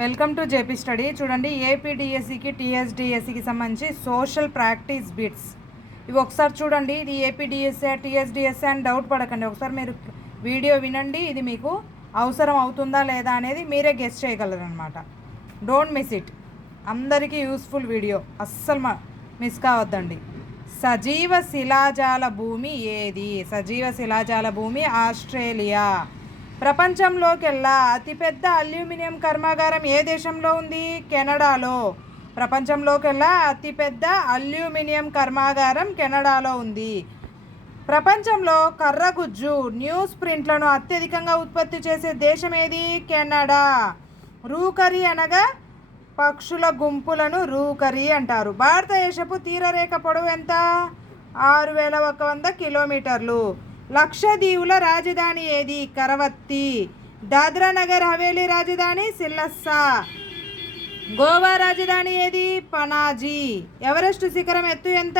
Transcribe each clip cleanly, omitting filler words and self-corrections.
Welcome to JP study. చూడండి, ఏపీడిఎస్సికి టీఎస్డిఎస్సికి సంబంధించి social practice bits ఇవి ఒకసారి చూడండి. ఇది ఏపీడిఎస్సి టీఎస్డిఎస్సి అని డౌట్ పడకండి. ఒకసారి మీరు వీడియో వినండి. ఇది మీకు అవసరం అవుతుందా లేదా అనేది మీరే గెస్ చేయగలరు అనమాట. Don't miss it. అందరికీ యూస్ఫుల్ వీడియో, అస్సలు మిస్ కావద్దండి. సజీవ శిలాజాల భూమి ఏది? సజీవ శిలాజాల భూమి ఆస్ట్రేలియా. ప్రపంచంలోకెల్లా అతిపెద్ద అల్యూమినియం కర్మాగారం ఏ దేశంలో ఉంది? కెనడాలో. ప్రపంచంలోకెల్లా అతిపెద్ద అల్యూమినియం కర్మాగారం కెనడాలో ఉంది. ప్రపంచంలో కర్రగుజ్జు న్యూస్ ప్రింట్లను అత్యధికంగా ఉత్పత్తి చేసే దేశం ఏది? కెనడా. రూకరీ అనగా పక్షుల గుంపులను రూకరీ అంటారు. భారతదేశపు తీరరేఖ పొడవు ఎంత? 6100 కిలోమీటర్లు. లక్షద్వీపుల రాజధాని ఏది? కరవత్తి. దాద్రా నగర్ హవేలీ రాజధాని సిల్లస్సా. గోవా రాజధాని ఏది? పనాజీ. ఎవరెస్ట్ శిఖరం ఎత్తు ఎంత?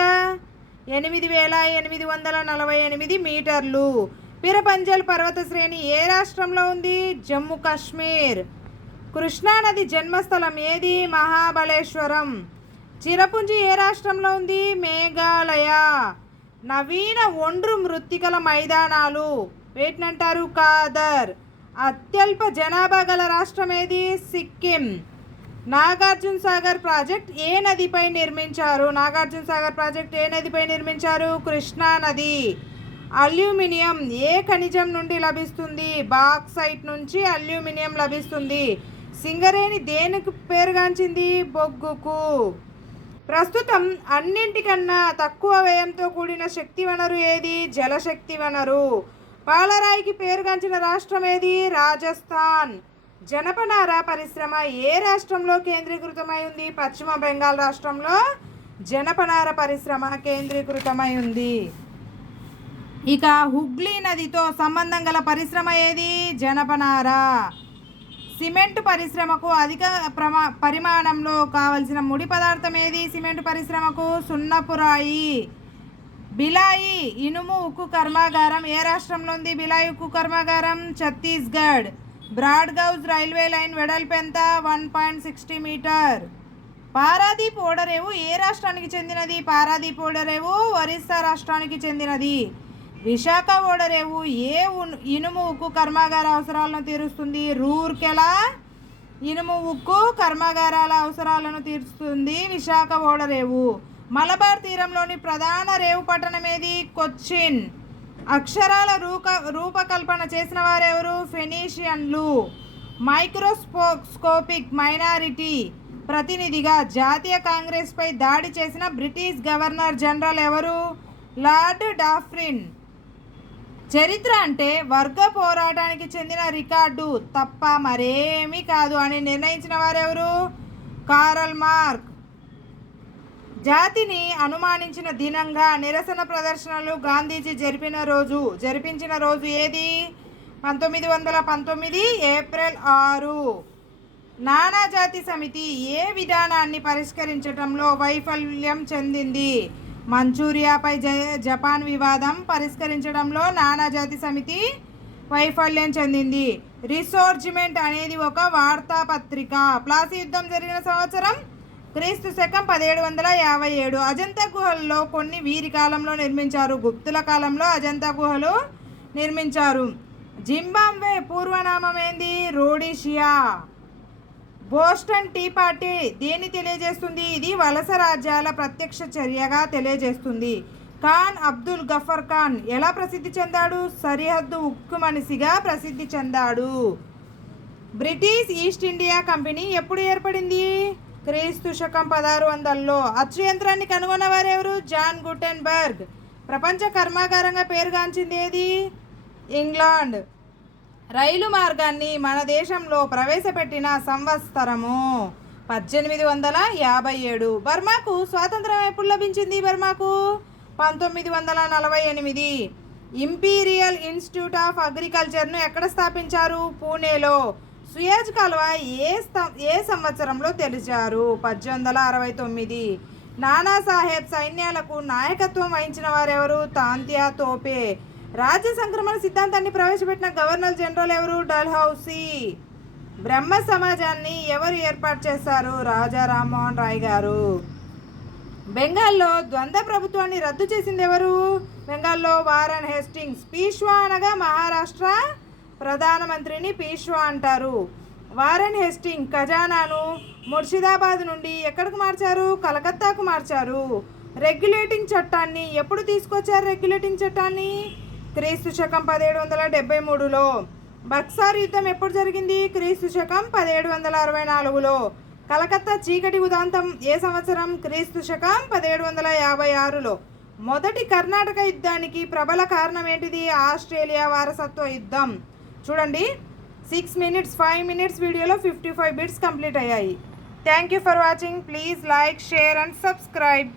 8848 మీటర్లు. పిరపంజల్ పర్వత శ్రేణి ఏ రాష్ట్రంలో ఉంది? జమ్మూ కాశ్మీర్. కృష్ణానది జన్మస్థలం ఏది? మహాబలేశ్వరం. చిరపుంజి ఏ రాష్ట్రంలో ఉంది? మేఘాలయ. నవీన ఒండ్రు మృత్తికల మైదానాలు వేటినంటారు? ఖాదర్. అత్యల్ప జనాభా గల రాష్ట్రం ఏది? సిక్కిం. నాగార్జున సాగర్ ప్రాజెక్ట్ ఏ నదిపై నిర్మించారు? నాగార్జున సాగర్ ప్రాజెక్ట్ ఏ నదిపై నిర్మించారు? కృష్ణా నది. అల్యూమినియం ఏ ఖనిజం నుండి లభిస్తుంది? బాక్సైట్ నుంచి అల్యూమినియం లభిస్తుంది. సింగరేణి దేనికి పేరుగాంచింది? బొగ్గుకు. ప్రస్తుతం అన్నింటికన్నా తక్కువ వ్యయంతో కూడిన శక్తి వనరు ఏది? జలశక్తి వనరు. పాలరాయికి పేరుగాంచిన రాష్ట్రం ఏది? రాజస్థాన్. జనపనార పరిశ్రమ ఏ రాష్ట్రంలో కేంద్రీకృతమై ఉంది? పశ్చిమ బెంగాల్ రాష్ట్రంలో జనపనార పరిశ్రమ కేంద్రీకృతమై ఉంది. ఇక హుగ్లీ నదితో సంబంధం గల పరిశ్రమ ఏది? జనపనార. సిమెంట్ పరిశ్రమకు అధిక పరిమాణంలో కావలసిన ముడి పదార్థం ఏది? సిమెంట్ పరిశ్రమకు సున్నపురాయి. బిలాయి ఇనుము ఉక్కు కర్మాగారం ఏ రాష్ట్రంలో ఉంది? బిలాయి ఉక్కు కర్మాగారం Chhattisgarh. Broad Ghouse railway line వెడల్పు ఎంత? 1.60 మీటర్. పారాదీప్ ఓడరేవు ఏ రాష్ట్రానికి చెందినది? పారాదీప్ ఓడరేవు ఒరిస్సా రాష్ట్రానికి చెందినది. విశాఖ ఓడరేవు ఏ ఇనుము ఉక్కు కర్మాగార అవసరాలను తీరుస్తుంది? రూర్కెలా ఇనుము ఉక్కు కర్మాగారాల అవసరాలను తీరుస్తుంది విశాఖ ఓడరేవు. మలబార్ తీరంలోని ప్రధాన రేవు పట్టణం ఏది? కొచ్చిన్. అక్షరాల రూపకల్పన చేసిన వారెవరు? ఫెనీషియన్లు. మైక్రోస్కోపిక్ మైనారిటీ ప్రతినిధిగా జాతీయ కాంగ్రెస్పై దాడి చేసిన బ్రిటిష్ గవర్నర్ జనరల్ ఎవరు? లార్డ్ డాఫ్రిన్. చరిత్ర అంటే వర్గ పోరాటానికి చెందిన రికార్డు తప్ప మరేమీ కాదు అని నిర్ణయించిన వారెవరు? Karl mark. జాతిని అనుమానించిన దినంగా నిరసన ప్రదర్శనలు గాంధీజీ జరిపించిన రోజు ఏది? 1919 ఏప్రిల్ 6. నానాజాతి సమితి ఏ విధానాన్ని పరిష్కరించడంలో వైఫల్యం చెందింది? మంచూరియాపై జపాన్ వివాదం పరిష్కరించడంలో నానాజాతి సమితి వైఫల్యం చెందింది. రిసోర్జ్మెంట్ అనేది ఒక వార్తాపత్రిక. ప్లాసీ యుద్ధం జరిగిన సంవత్సరం క్రీస్తు శకం 1757. అజంతా గుహల్లో కొన్ని వీరి కాలంలో నిర్మించారు. గుప్తుల కాలంలో అజంతా గుహలు నిర్మించారు. జింబాబ్వే పూర్వనామం ఏంది? రోడీషియా. బోస్టన్ టీ పార్టీ దేన్ని తెలియజేస్తుంది? ఇది వలస రాజ్యాల ప్రత్యక్ష చర్యగా తెలియజేస్తుంది. ఖాన్ అబ్దుల్ గఫర్ ఖాన్ ఎలా ప్రసిద్ధి చెందాడు? సరిహద్దు ఉక్కు మనిషిగా ప్రసిద్ధి చెందాడు. బ్రిటిష్ ఈస్ట్ ఇండియా కంపెనీ ఎప్పుడు ఏర్పడింది? క్రీస్తు శకం 1600లో. అచ్చు యంత్రాన్ని కనుగొన్న వారెవరు? John Gutenberg. ప్రపంచ కర్మాగారంగా పేరుగాంచింది ఏది? ఇంగ్లాండ్. రైలు మార్గాన్ని మన దేశంలో ప్రవేశపెట్టిన సంవత్సరము 1857. బర్మాకు స్వాతంత్రం ఎప్పుడు లభించింది? బర్మాకు 1948. ఇంపీరియల్ ఇన్స్టిట్యూట్ ఆఫ్ అగ్రికల్చర్ను ఎక్కడ స్థాపించారు? పూణేలో. సుయేజ్ కాలువ ఏ సంవత్సరంలో తెరిచారు? 1869. నానాసాహెబ్ సైన్యాలకు నాయకత్వం వహించిన వారెవరు? తాంతియా తోపే. రాజ్య సంక్రమణ సిద్ధాంతాన్ని ప్రవేశపెట్టిన గవర్నర్ జనరల్ ఎవరు? డల్హౌసీ. బ్రహ్మ సమాజాన్ని ఎవరు ఏర్పాటు చేశారు? రాజా రామ్మోహన్ రాయ్ గారు. బెంగాల్లో ద్వంద్వ ప్రభుత్వాన్ని రద్దు చేసింది ఎవరు? బెంగాల్లో వారన్ హేస్టింగ్స్. పీష్వా అనగా మహారాష్ట్ర ప్రధానమంత్రిని పీష్వా అంటారు. వారన్ హేస్టింగ్ ఖజానాను ముర్షిదాబాద్ నుండి ఎక్కడికి మార్చారు? కలకత్తాకు మార్చారు. రెగ్యులేటింగ్ చట్టాన్ని ఎప్పుడు తీసుకొచ్చారు? రెగ్యులేటింగ్ చట్టాన్ని క్రీస్తు శకం 1773లో. బక్సార్ యుద్ధం ఎప్పుడు జరిగింది? క్రీస్తు శకం 1764లో. కలకత్తా చీకటి ఉదాంతం ఏ సంవత్సరం? క్రీస్తు శకం 1756లో. మొదటి కర్ణాటక యుద్ధానికి ప్రబల కారణం ఏంటిది? ఆస్ట్రేలియా వారసత్వ యుద్ధం. చూడండి 6 minutes 5 minutes వీడియోలో 55 బిట్స్ కంప్లీట్ అయ్యాయి. Thank you for watching. Please like, share and subscribe.